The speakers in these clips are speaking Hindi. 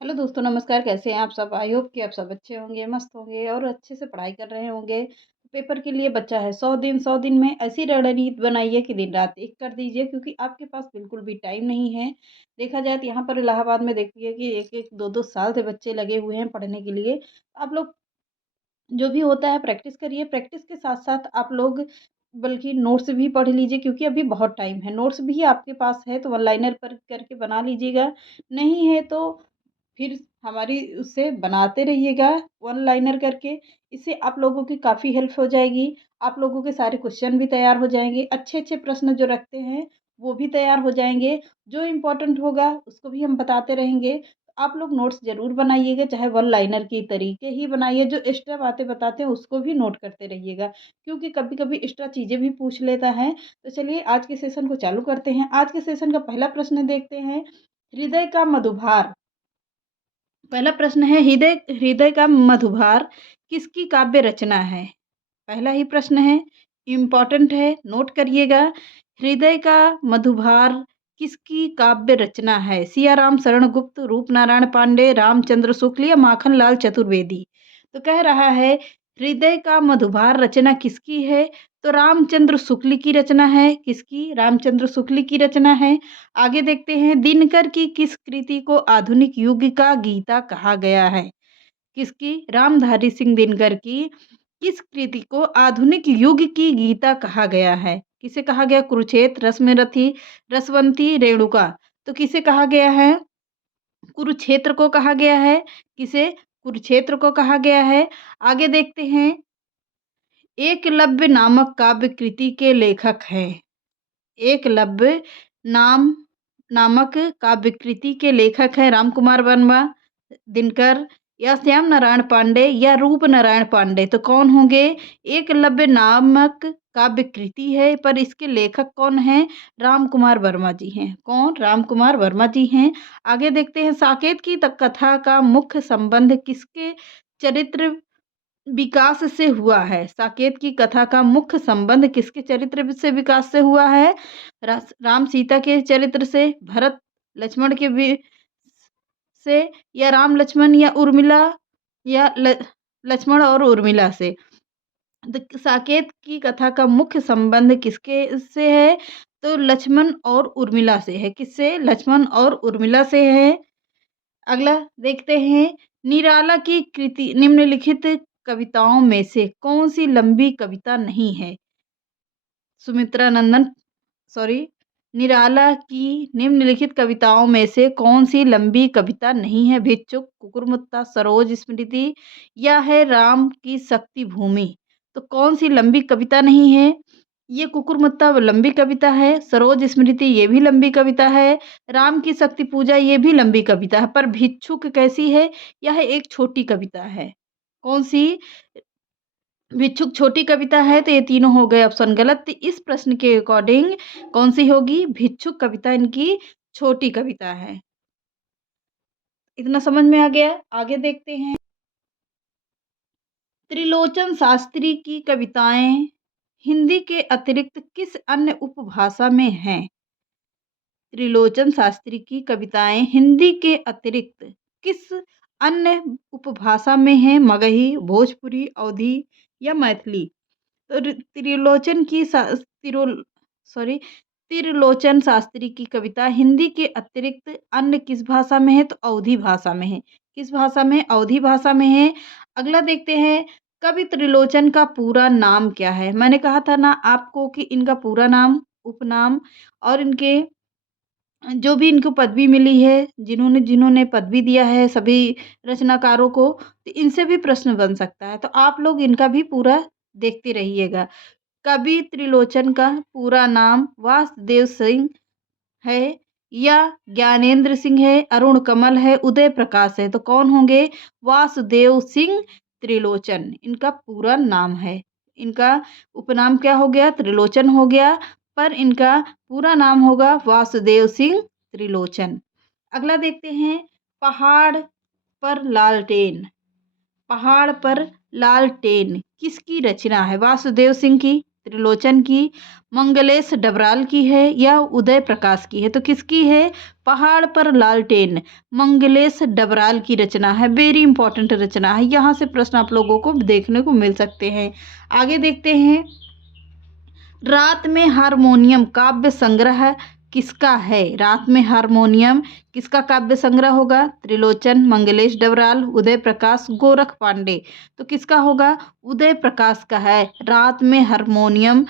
हेलो दोस्तों, नमस्कार। कैसे हैं आप सब? आई होप कि आप सब अच्छे होंगे, मस्त होंगे और अच्छे से पढ़ाई कर रहे होंगे। पेपर के लिए बचा है 100 दिन में ऐसी रणनीति बनाइए कि दिन रात एक कर दीजिए, क्योंकि आपके पास बिल्कुल भी टाइम नहीं है। देखा जाए तो यहाँ पर इलाहाबाद में देखिए कि 1-1, 2-2 साल से बच्चे लगे हुए हैं पढ़ने के लिए। आप लोग जो भी होता है प्रैक्टिस करिए, प्रैक्टिस के साथ-साथ आप लोग बल्कि नोट्स भी पढ़ लीजिए, क्योंकि अभी बहुत टाइम है। नोट्स भी आपके पास है तो वन लाइनर पर करके बना लीजिएगा, नहीं है तो फिर हमारी उससे बनाते रहिएगा वन लाइनर करके। इससे आप लोगों की काफ़ी हेल्प हो जाएगी। आप लोगों के सारे क्वेश्चन भी तैयार हो जाएँगे। अच्छे-अच्छे प्रश्न जो रखते हैं, वो भी तैयार हो जाएँगे। जो इम्पोर्टेंट होगा उसको भी हम बताते रहेंगे। आप लोग नोट्स ज़रूर बनाइएगा, चाहे वन लाइनर की तरीके ही बनाइए। जो एक्स्ट्रा बातें बताते हैं उसको भी नोट करते रहिएगा, क्योंकि कभी-कभी एक्स्ट्रा चीज़ें भी पूछ लेता है। तो चलिए आज के सेशन को चालू करते हैं। आज के सेशन का पहला प्रश्न देखते हैं, हृदय का मधुभार। पहला प्रश्न है, हृदय हृदय का मधुभार किसकी काव्य रचना है? पहला ही प्रश्न है, इम्पोर्टेंट है, नोट करिएगा। हृदय का मधुभार किसकी काव्य रचना है? सियाराम शरण गुप्त, रूपनारायण पांडे, रामचंद्र शुक्ल या माखनलाल चतुर्वेदी? तो कह रहा है हृदय का मधुभार रचना किसकी है? तो रामचंद्र शुक्ल की रचना है। किसकी? रामचंद्र शुक्ल की रचना है। आगे देखते हैं, दिनकर की किस कृति को आधुनिक युग का गीता कहा गया है? किसकी? रामधारी सिंह दिनकर की किस कृति को आधुनिक युग की गीता कहा गया है? किसे कहा गया? कुरुक्षेत्र, रश्मिरथी, रसवंती, रेणुका। तो किसे कहा गया है? कुरुक्षेत्र को कहा गया है। किसे? कुरुक्षेत्र को कहा गया है। आगे देखते हैं, एकलव्य नामक काव्य कृति के लेखक हैं। एकलव्य नाम नामक काव्य कृति के लेखक हैं राम कुमार वर्मा, दिनकर या श्याम नारायण पांडे या रूप नारायण पांडे। तो कौन होंगे? एकलव्य नामक काव्य कृति है, पर इसके लेखक कौन हैं? राम कुमार वर्मा जी हैं। कौन? राम कुमार वर्मा जी हैं। आगे देखते हैं, साकेत की कथा का मुख्य संबंध किसके चरित्र विकास से हुआ है? साकेत की कथा का मुख्य संबंध किसके चरित्र से विकास से हुआ है? राम सीता के चरित्र से, भरत लक्ष्मण के से, या राम लक्ष्मण या उर्मिला, या लक्ष्मण और उर्मिला से? साकेत की कथा का मुख्य संबंध किसके से है? तो लक्ष्मण और उर्मिला से है। किससे? लक्ष्मण और उर्मिला से है। अगला देखते हैं, निराला की कृति निम्नलिखित कविताओं में से कौन सी लंबी कविता नहीं है? सुमित्रा नंदन, सॉरी, निराला की निम्नलिखित कविताओं में से कौन सी लंबी कविता नहीं है? भिक्षुक, कुकुरमुत्ता, सरोज स्मृति या है राम की शक्ति भूमि? तो कौन सी लंबी कविता नहीं है? ये कुकुरमुत्ता लंबी कविता है, सरोज स्मृति ये भी लंबी कविता है, राम की शक्ति पूजा ये भी लंबी कविता है, पर भिक्षुक कैसी है? यह एक छोटी कविता है। कौन सी? भिक्षुक छोटी कविता है, तो ये तीनों हो गए ऑप्शन गलत। तो इस प्रश्न के अकॉर्डिंग कौन सी होगी? भिक्षुक कविता इनकी छोटी कविता है। इतना समझ में आ गया? आगे देखते हैं, त्रिलोचन शास्त्री की कविताएं हिंदी के अतिरिक्त किस अन्य उपभाषा में हैं? त्रिलोचन शास्त्री की कविताएं हिंदी के अतिरिक्त किस अन्य उपभाषा में हैं? मगही, भोजपुरी, अवधी या मैथिली? तो त्रिलोचन की त्रिलोचन शास्त्री की कविता हिंदी के अतिरिक्त अन्य किस भाषा में है? तो अवधी भाषा में है। किस भाषा में? अवधी भाषा में है। अगला देखते हैं, कवि त्रिलोचन का पूरा नाम क्या है? मैंने कहा था ना आपको कि इनका पूरा नाम, उपनाम और इनके जो भी इनको पदवी मिली है, जिन्होंने जिन्होंने पदवी दिया है सभी रचनाकारों को, तो इनसे भी प्रश्न बन सकता है। तो आप लोग इनका भी पूरा देखते रहिएगा। कवि त्रिलोचन का पूरा नाम वासुदेव सिंह है या ज्ञानेंद्र सिंह है, अरुण कमल है, उदय प्रकाश है? तो कौन होंगे? वासुदेव सिंह त्रिलोचन इनका पूरा नाम है। इनका उपनाम क्या हो गया? त्रिलोचन हो गया, पर इनका पूरा नाम होगा वासुदेव सिंह त्रिलोचन। अगला देखते हैं, पहाड़ पर लालटेन। पहाड़ पर लालटेन किसकी रचना है? वासुदेव सिंह की, त्रिलोचन की, मंगलेश डबराल की है या उदय प्रकाश की है? तो किसकी है? पहाड़ पर लालटेन, मंगलेश डबराल की रचना है। वेरी इंपॉर्टेंट रचना है, यहाँ से प्रश्न आप लोगों को देखने को मिल सकते हैं। आगे देखते हैं, रात में हारमोनियम काव्य संग्रह किसका है? रात में हारमोनियम किसका काव्य संग्रह होगा? त्रिलोचन, मंगलेश डबराल, उदय प्रकाश, गोरख पांडे। तो किसका होगा? उदय प्रकाश का है रात में हारमोनियम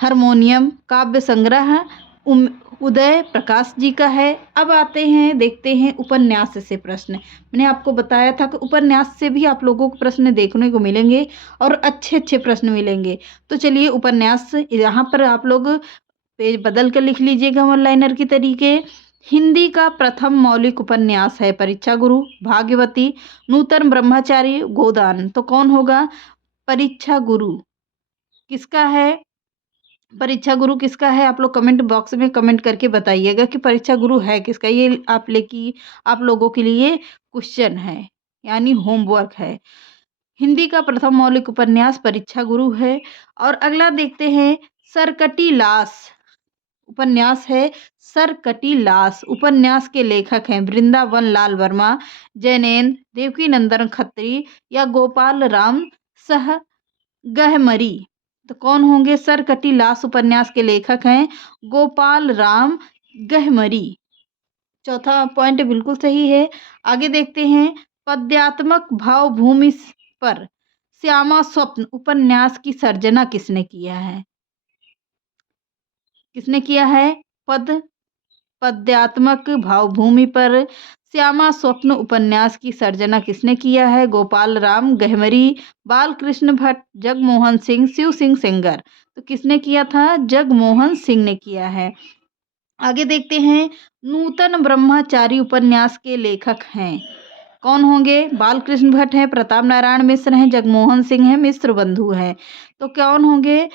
हारमोनियम काव्य संग्रह उदय प्रकाश जी का है। अब आते हैं, देखते हैं उपन्यास से प्रश्न। मैंने आपको बताया था कि उपन्यास से भी आप लोगों को प्रश्न देखने को मिलेंगे और अच्छे अच्छे प्रश्न मिलेंगे। तो चलिए उपन्यास, यहाँ पर आप लोग पेज बदल कर लिख लीजिएगा वन लाइनर की तरीके। हिंदी का प्रथम मौलिक उपन्यास है परीक्षा गुरु, भाग्यवती, नूतन ब्रह्मचारी, गोदान। तो कौन होगा? परीक्षा गुरु किसका है? परीक्षा गुरु किसका है? आप लोग कमेंट बॉक्स में कमेंट करके बताइएगा कि परीक्षा गुरु है किसका। ये आप लोगों के लिए क्वेश्चन है, यानी होमवर्क है। हिंदी का प्रथम मौलिक उपन्यास परीक्षा गुरु है। और अगला देखते हैं, सरकटी लाश उपन्यास है। सरकटी लाश उपन्यास के लेखक हैं वृंदावन लाल वर्मा, जैनेन्द्र, देवकी नंदन खत्री या गोपाल राम सह गहमरी। तो कौन होंगे? सरकटी लाश उपन्यास के लेखक हैं गोपाल राम गहमरी। चौथा पॉइंट बिल्कुल सही है। आगे देखते हैं, पद्यात्मक भावभूमि पर श्यामा स्वप्न उपन्यास की सर्जना किसने किया है? किसने किया है? पद्यात्मक भावभूमि पर श्यामा स्वप्न उपन्यास की सर्जना किसने किया है? गोपाल राम गहमरी, बालकृष्ण भट्ट, जगमोहन सिंह, शिव सिंह सेंगर। तो किसने किया था? जगमोहन सिंह ने किया है। आगे देखते हैं, नूतन ब्रह्मचारी उपन्यास के लेखक हैं कौन होंगे? बालकृष्ण भट्ट हैं, प्रताप नारायण मिश्र हैं, जगमोहन सिंह हैं, मिश्र बंधु हैं। तो कौन होंगे?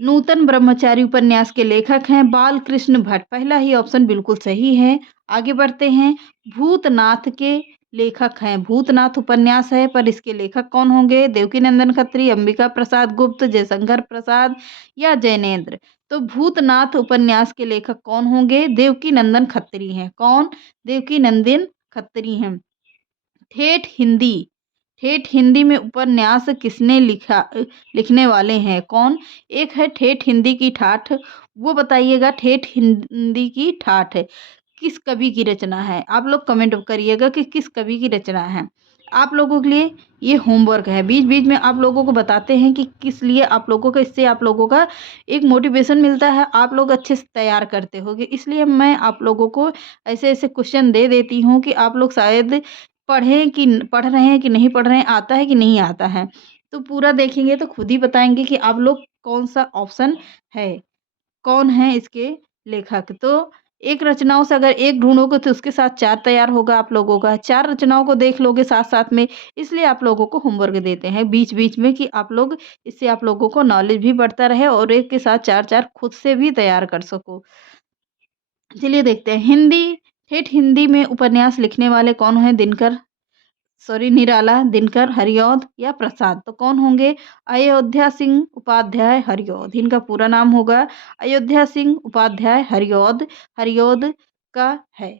नूतन ब्रह्मचारी उपन्यास के लेखक हैं बालकृष्ण भट्ट। पहला ही ऑप्शन बिल्कुल सही है। आगे बढ़ते हैं, भूतनाथ के लेखक हैं, भूतनाथ उपन्यास है पर इसके लेखक कौन होंगे? देवकी नंदन खत्री, अंबिका प्रसाद गुप्त, जयशंकर प्रसाद या जैनेन्द्र। तो भूतनाथ उपन्यास के लेखक कौन होंगे? देवकी नंदन खत्री हैं। कौन? देवकी नंदन खत्री हैं। ठेठ हिंदी में उपन्यास किसने लिखने वाले हैं? कौन? एक है ठेठ हिंदी की ठाठ, वो बताइएगा ठेठ हिंदी की ठाठ किस कवि की रचना है? आप लोग कमेंट करिएगा कि किस कवि की रचना है। आप लोगों के लिए ये होमवर्क है, बीच बीच में आप लोगों को बताते हैं कि किस लिए आप लोगों का, इससे आप लोगों का एक मोटिवेशन मिलता है, आप लोग अच्छे से तैयार करते होगे। इसलिए मैं आप लोगों को ऐसे ऐसे क्वेश्चन दे देती हूँ कि आप लोग शायद पढ़ रहे हैं कि नहीं पढ़ रहे हैं, आता है कि नहीं आता है। तो पूरा देखेंगे तो खुद ही बताएंगे कि आप लोग कौन सा ऑप्शन है, कौन है इसके लेखक। तो एक रचनाओं से अगर एक ढूंढोगे तो उसके साथ 4 तैयार होगा आप लोगों का, 4 रचनाओं को देख लोगे साथ साथ में। इसलिए आप लोगों को होमवर्क देते हैं बीच बीच में कि आप लोग, इससे आप लोगों को नॉलेज भी बढ़ता रहे और एक के साथ 4-4 खुद से भी तैयार कर सको। चलिए देखते हैं, ठेठ हिंदी में उपन्यास लिखने वाले कौन है? निराला, दिनकर, हरिऔध या प्रसाद। तो कौन होंगे? अयोध्या सिंह उपाध्याय हरिऔध, इनका पूरा नाम होगा अयोध्या सिंह उपाध्याय हरिऔध, हरिऔध का है।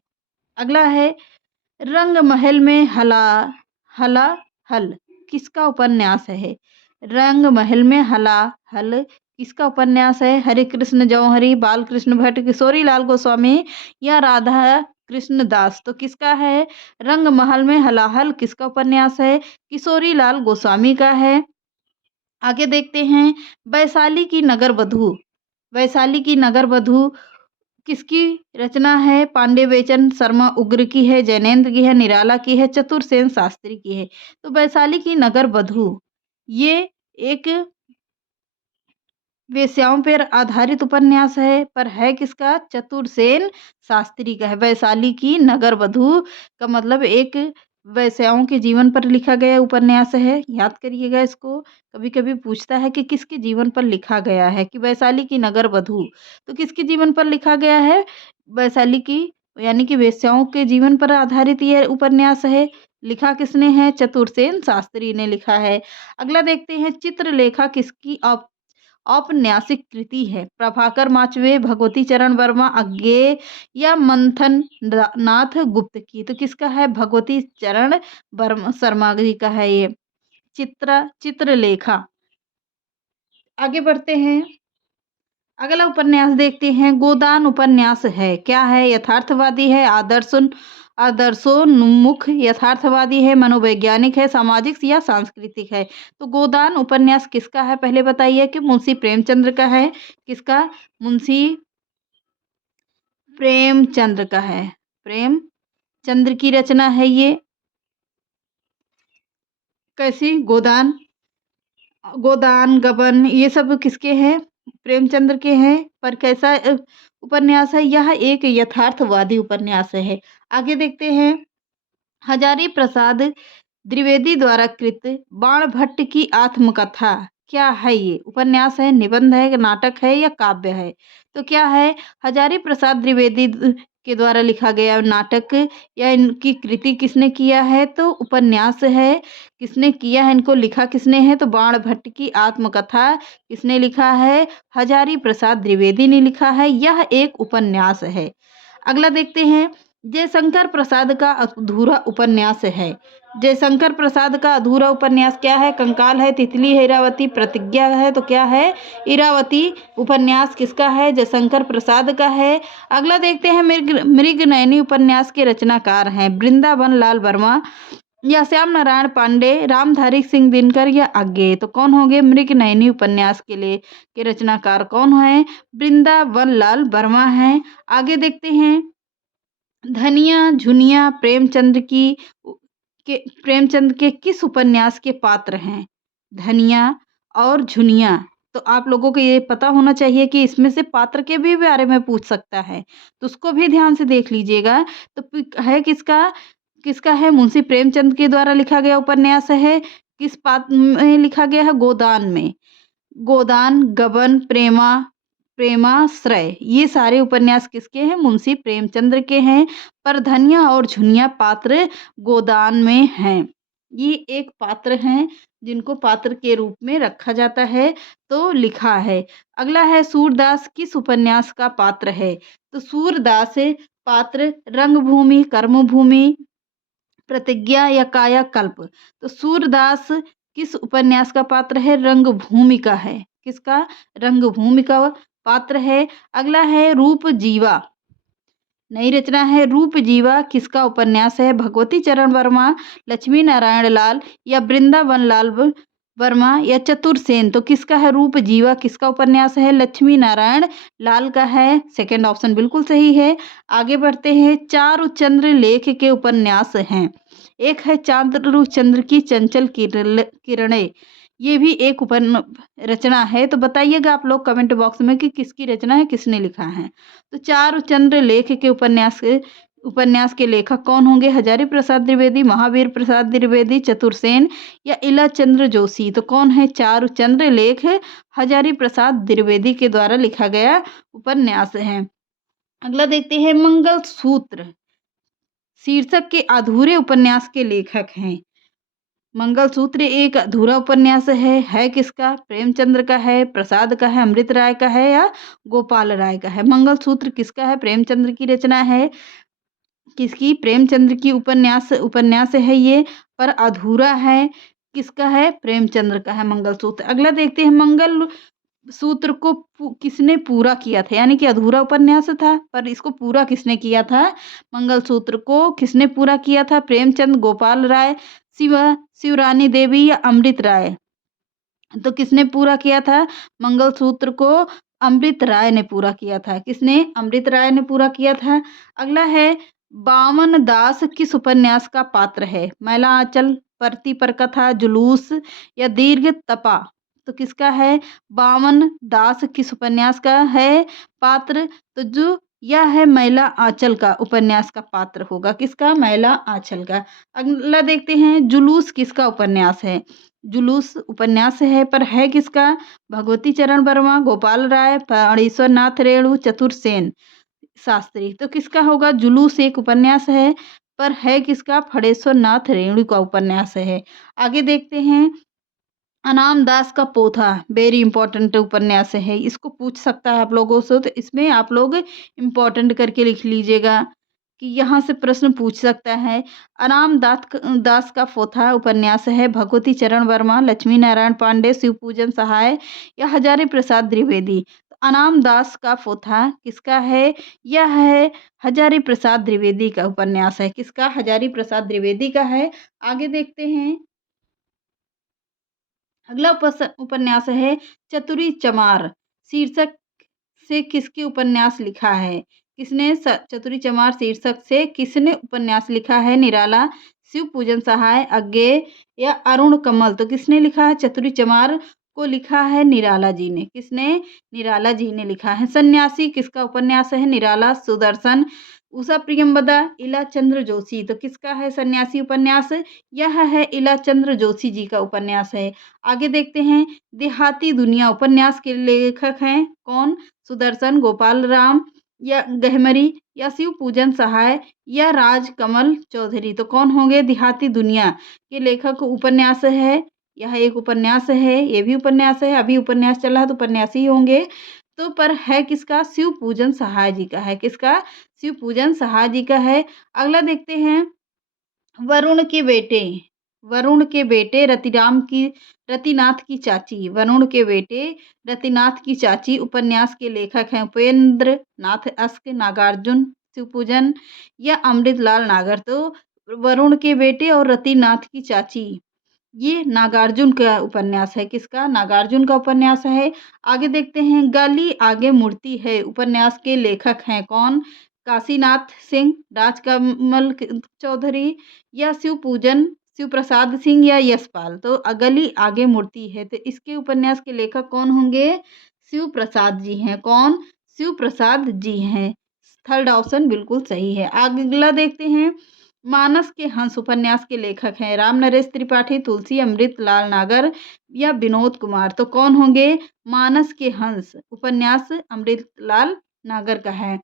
अगला है, रंग महल में हला हल किसका उपन्यास है? रंग महल में हला हल किसका उपन्यास है? हरे कृष्ण जौहरी, बालकृष्ण भट्ट, किशोरी लाल गोस्वामी या राधा कृष्ण दास। तो किसका है? रंग महल में हलाहल किसका उपन्यास है? किशोरी लाल गोस्वामी का है। आगे देखते हैं, वैशाली की नगर वधु किसकी रचना है? पांडे बेचन शर्मा उग्र की है, जैनेन्द्र की है, निराला की है, चतुरसेन शास्त्री की है। तो वैशाली की नगर वधु ये एक वेश्याओं पर आधारित उपन्यास है, पर है किसका? चतुरसेन शास्त्री का है। वैशाली की नगर वधु का मतलब एक वेश्याओं के जीवन पर लिखा गया उपन्यास है, याद करिएगा इसको। कभी कभी पूछता है कि किसके जीवन पर लिखा गया है, कि वैशाली की नगर वधु तो किसके जीवन पर लिखा गया है? वैशाली की, यानी कि वेश्याओं के जीवन पर आधारित यह उपन्यास है। लिखा किसने है? चतुरसेन शास्त्री ने लिखा है। अगला देखते हैं, चित्रलेखा किसकी औपन्यासिक कृति है? प्रभाकर माचवे, भगवती चरण वर्मा, अज्ञेय या मंथन नाथ गुप्त की? तो किसका है? भगवती चरण वर्मा शर्मा जी का है ये चित्रलेखा। आगे बढ़ते हैं, अगला उपन्यास देखते हैं। गोदान उपन्यास है, क्या है? यथार्थवादी है, आदर्शोन्मुख, यथार्थवादी है, मनोवैज्ञानिक है, सामाजिक या सांस्कृतिक है? तो गोदान उपन्यास किसका है? पहले बताइए कि मुंशी प्रेमचंद्र का है। किसका? मुंशी प्रेमचंद्र का है। प्रेमचंद्र की रचना है ये। कैसी? गोदान गबन ये सब किसके हैं? प्रेमचंद्र के हैं। पर कैसा उपन्यास है? यह एक यथार्थवादी उपन्यास है। आगे देखते हैं, हजारी प्रसाद द्विवेदी द्वारा कृत बाणभट्ट की आत्मकथा, क्या है ये? उपन्यास है, निबंध है, नाटक है या काव्य है? तो क्या है? हजारी प्रसाद द्विवेदी के द्वारा लिखा गया नाटक या इनकी कृति किसने किया है? तो उपन्यास है। किसने किया है? इनको लिखा किसने है? तो बाणभट्ट की आत्मकथा किसने लिखा है? हजारी प्रसाद द्विवेदी ने लिखा है। यह एक उपन्यास है। अगला देखते हैं, जयशंकर प्रसाद का अधूरा उपन्यास है। जयशंकर प्रसाद का अधूरा उपन्यास क्या है? कंकाल है, तितली है, इरावती, प्रतिज्ञा है। तो क्या है? इरावती उपन्यास किसका है? जयशंकर प्रसाद का है। अगला देखते हैं, मृगनयनी उपन्यास के रचनाकार हैं वृंदावन लाल वर्मा या श्याम नारायण पांडे, रामधारी सिंह दिनकर या अज्ञेय? तो कौन होंगे? मृगनयनी उपन्यास के रचनाकार कौन है? वृंदावन लाल वर्मा हैं। आगे देखते हैं, धनिया झुनिया प्रेमचंद के किस उपन्यास के पात्र हैं? धनिया और झुनिया। तो आप लोगों को ये पता होना चाहिए कि इसमें से पात्र के भी बारे में पूछ सकता है, तो उसको भी ध्यान से देख लीजिएगा। तो है किसका? किसका है? मुंशी प्रेमचंद के द्वारा लिखा गया उपन्यास है। किस पात्र में लिखा गया है? गोदान में। गोदान, गबन, प्रेमाश्रय ये सारे उपन्यास किसके हैं? मुंशी प्रेमचंद्र के हैं। पर धनिया और झुनिया पात्र गोदान में हैं। ये एक पात्र हैं जिनको पात्र के रूप में रखा जाता है, तो लिखा है। अगला है, सूरदास किस उपन्यास का पात्र है? तो सूरदास पात्र रंगभूमि, कर्मभूमि, प्रतिज्ञा या कायाकल्प? तो सूरदास किस उपन्यास का पात्र है? रंगभूमि का है। किसका? रंगभूमि का पात्र है। अगला है, रूप जीवा, नई रचना है। रूप जीवा किसका उपन्यास है? भगवती चरण वर्मा, लक्ष्मी नारायण लाल या वृंदावन लाल वर्मा या चतुरसेन? तो किसका है? रूप जीवा किसका उपन्यास है? लक्ष्मी नारायण लाल का है। सेकंड ऑप्शन बिल्कुल सही है। आगे बढ़ते हैं, चारुचंद्र लेख के उपन्यास हैं। एक है चारुचंद्र की चंचल किरणें, ये भी एक रचना है। तो बताइएगा आप लोग कमेंट बॉक्स में कि किसकी रचना है, किसने लिखा है। तो चारुचंद्र लेख के उपन्यास के लेखक कौन होंगे? हजारी प्रसाद द्विवेदी, महावीर प्रसाद द्विवेदी, चतुरसेन या इलाचंद्र जोशी? तो कौन है? चारुचंद्र लेख हजारी प्रसाद द्विवेदी के द्वारा लिखा गया उपन्यास है। अगला देखते हैं, मंगल सूत्र शीर्षक के अधूरे उपन्यास के लेखक हैं। मंगलसूत्र एक अधूरा उपन्यास है किसका? प्रेमचंद्र का है, प्रसाद का है, अमृत राय का है या गोपाल राय का है? मंगलसूत्र किसका है? प्रेमचंद्र की रचना है। किसकी? प्रेमचंद्र की उपन्यास है ये, पर अधूरा है। किसका है? प्रेमचंद्र का है मंगलसूत्र। अगला देखते हैं, मंगल सूत्र को किसने पूरा किया था? यानी कि अधूरा उपन्यास था पर इसको पूरा किसने किया था? मंगलसूत्र को किसने पूरा किया था? प्रेमचंद, गोपाल राय, शिवरानी देवी या अमृत राय? तो किसने पूरा किया था मंगलसूत्र को? अमृत राय ने पूरा किया था। किसने? अमृत राय ने पूरा किया था। अगला है, बामन दास किस उपन्यास का पात्र है? मैला आंचल, परती पर कथा, जुलूस या दीर्घ तपा? तो किसका है? बामन दास किस उपन्यास का है पात्र? तो जो यह है मैला आंचल का उपन्यास का पात्र होगा। किसका? मैला आंचल का। अगला देखते हैं, जुलूस किसका उपन्यास है? जुलूस उपन्यास है पर है किसका? भगवती चरण वर्मा, गोपाल राय, फणीश्वर नाथ रेणु, चतुरसेन शास्त्री? तो किसका होगा? जुलूस एक उपन्यास है पर है किसका? फणेश्वर नाथ रेणु का उपन्यास है। आगे देखते हैं, अनाम दास का पोथा वेरी इंपॉर्टेंट उपन्यास है। इसको पूछ सकता है आप लोगों से, तो इसमें आप लोग इम्पोर्टेंट करके लिख लीजिएगा कि यहाँ से प्रश्न पूछ सकता है। अनाम दास का पोथा उपन्यास है भगवती चरण वर्मा, लक्ष्मी नारायण पांडे, शिवपूजन सहाय या हजारी प्रसाद द्विवेदी। तो अनाम दास का पोथा किसका है? यह है हजारी प्रसाद द्विवेदी का उपन्यास है। किसका? हजारी प्रसाद द्विवेदी का है। आगे देखते हैं, अगला उपन्यास है चतुरी चमार। शीर्षक से किसके उपन्यास लिखा है? किसने चतुरी चमार शीर्षक से किसने उपन्यास लिखा है? निराला, शिव पूजन सहाय, अज्ञेय या अरुण कमल। तो किसने लिखा है? चतुरी चमार को लिखा है निराला जी ने। किसने? निराला जी ने लिखा है। सन्यासी किसका उपन्यास है? निराला, सुदर्शन, उषा प्रियंवदा, इला चंद्र जोशी। तो किसका है सन्यासी उपन्यास? यह है इला चंद्र जोशी जी का उपन्यास है। आगे देखते हैं, देहाती दुनिया उपन्यास के लेखक हैं कौन? सुदर्शन, गोपाल राम या गहमरी या शिव पूजन सहाय या राज कमल चौधरी। तो कौन होंगे? देहाती दुनिया के लेखक उपन्यास है। यह एक उपन्यास है, ये भी उपन्यास है, अभी उपन्यास चल रहा है तो उपन्यासी होंगे। तो पर है किसका? शिव पूजन सहाय जी का है। किसका? शिव पूजन सहाय जी का है। अगला देखते हैं, वरुण के बेटे। वरुण के बेटे रतिनाथ की चाची। वरुण के बेटे रतिनाथ की चाची उपन्यास के लेखक हैं उपेंद्र नाथ अस्क, नागार्जुन, शिवपूजन या अमृतलाल नागर। तो वरुण के बेटे और रतिनाथ की चाची, ये नागार्जुन का उपन्यास है। किसका? नागार्जुन का उपन्यास है। आगे देखते हैं, गली आगे मूर्ति है उपन्यास के लेखक हैं कौन? काशीनाथ सिंह, राजकमल चौधरी या शिव प्रसाद सिंह या यशपाल। तो गली आगे मूर्ति है, तो इसके उपन्यास के लेखक कौन होंगे? शिव प्रसाद जी हैं। कौन? शिव प्रसाद जी हैं। थर्ड ऑप्शन बिल्कुल सही है। अगला देखते हैं, मानस के हंस उपन्यास के लेखक हैं राम नरेश त्रिपाठी, तुलसी अमृत लाल नागर या विनोद कुमार। तो कौन होंगे? मानस के हंस उपन्यास अमृत लाल नागर का है।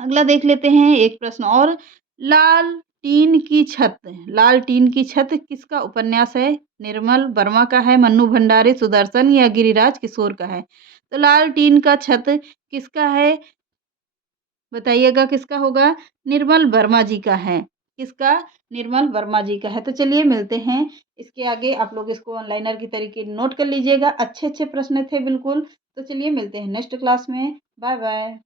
अगला देख लेते हैं एक प्रश्न और, लाल टीन की छत। लाल टीन की छत किसका उपन्यास है? निर्मल वर्मा का है, मन्नू भंडारी, सुदर्शन या गिरिराज किशोर का है। तो लाल टीन का छत किसका है? बताइएगा किसका होगा? निर्मल वर्मा जी का है। किसका? निर्मल वर्मा जी का है। तो चलिए मिलते हैं इसके आगे, आप लोग इसको ऑनलाइनर की तरीके नोट कर लीजिएगा। अच्छे अच्छे प्रश्न थे बिल्कुल। तो चलिए मिलते हैं नेक्स्ट क्लास में। Bye bye.